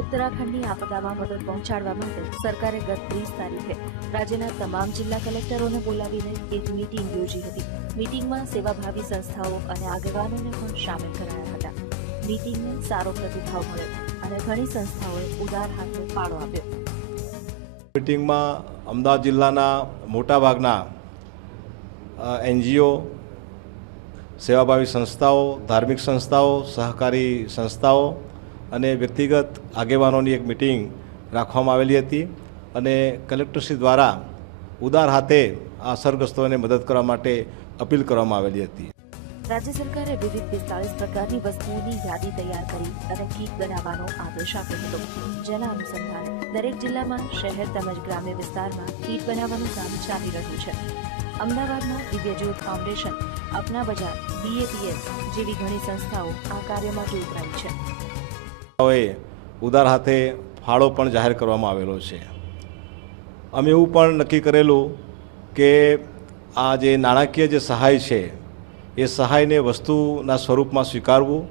ઉત્તરાખંડની આપદામાં મદદ પહોંચાડવા માટે સરકારે ગત ત્રીસ તારીખે રાજ્યના તમામ જિલ્લા કલેક્ટરોને બોલાવીને એક મીટિંગ યોજી હતી. મીટિંગમાં સેવાભાવી સંસ્થાઓ અને આગેવાનોને પણ સામેલ કરાયા હતા. મીટિંગને સારો પ્રતિભાવ મળ્યો અને ઘણી સંસ્થાઓએ ઉદાર હાથે ફાળો આપ્યો. મીટિંગમાં અમદાવાદ જિલ્લાના મોટાભાગના એનજીઓ, સેવાભાવી સંસ્થાઓ, ધાર્મિક સંસ્થાઓ, સહકારી સંસ્થાઓ અને વ્યક્તિગત આગેવાનોની એક મિટિંગ રાખવામાં આવેલી હતી અને કલેક્ટરશ્રી દ્વારા ઉદાર હાથે આ અસરગ્રસ્તોને મદદ કરવા માટે અપીલ કરવામાં આવેલી હતી. રાજ્ય સરકારે વિવિધ પિસ્તાળીસ પ્રકારની વસ્તુઓની યાદી તૈયાર કરી અને કીટ બનાવવાનો આદેશ આપ્યો હતો, જેના અનુસંધાન દરેક જિલ્લામાં, શહેર તેમજ ગ્રામ્ય વિસ્તારમાં કીટ બનાવવાનું કામ ચાલી રહ્યું છે. અમદાવાદમાં દિવ્યજ્યોત ફાઉન્ડેશન, અપના બજાર બીએપીએસ જેવી ઘણી સંસ્થાઓ આ કાર્યમાં જોતરાઈ છે. ઉદાર હાથે ફાળો પણ જાહેર કરવામાં આવેલો છે. અમે એવું પણ નક્કી કરેલું કે આ જે નાણાકીય જે સહાય છે, એ સહાયને વસ્તુના સ્વરૂપમાં સ્વીકારવું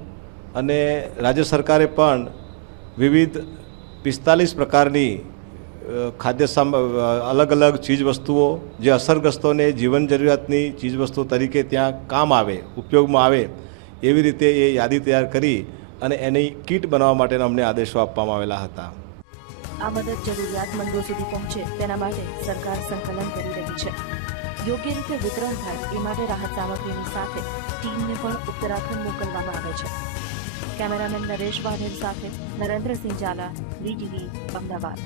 અને રાજ્ય સરકારે પણ વિવિધ પિસ્તાલીસ પ્રકારની ખાદ્ય સામ અલગ અલગ ચીજવસ્તુઓ જે અસરગ્રસ્તોને જીવન જરૂરિયાતની ચીજવસ્તુ તરીકે ત્યાં કામ આવે, ઉપયોગમાં આવે, એવી રીતે એ યાદી તૈયાર કરી અને એની કીટ બનાવવા માટેના અમને આદેશો આપવામાં આવેલા હતા. આ મદદ જરૂરિયાતમંદો સુધી પહોંચે તેના માટે સરકાર સંકલન કરી રહી છે. યોગ્ય રીતે વિતરણ થાય એ માટે રાહત સામગ્રીની સાથે ટીમને પણ ઉત્તરાખંડ મોકલવામાં આવે છે. કેમેરામેન નરેશ વાઘેલ સાથે નરેન્દ્રસિંહ ઝાલા વીટીવી અમદાવાદ.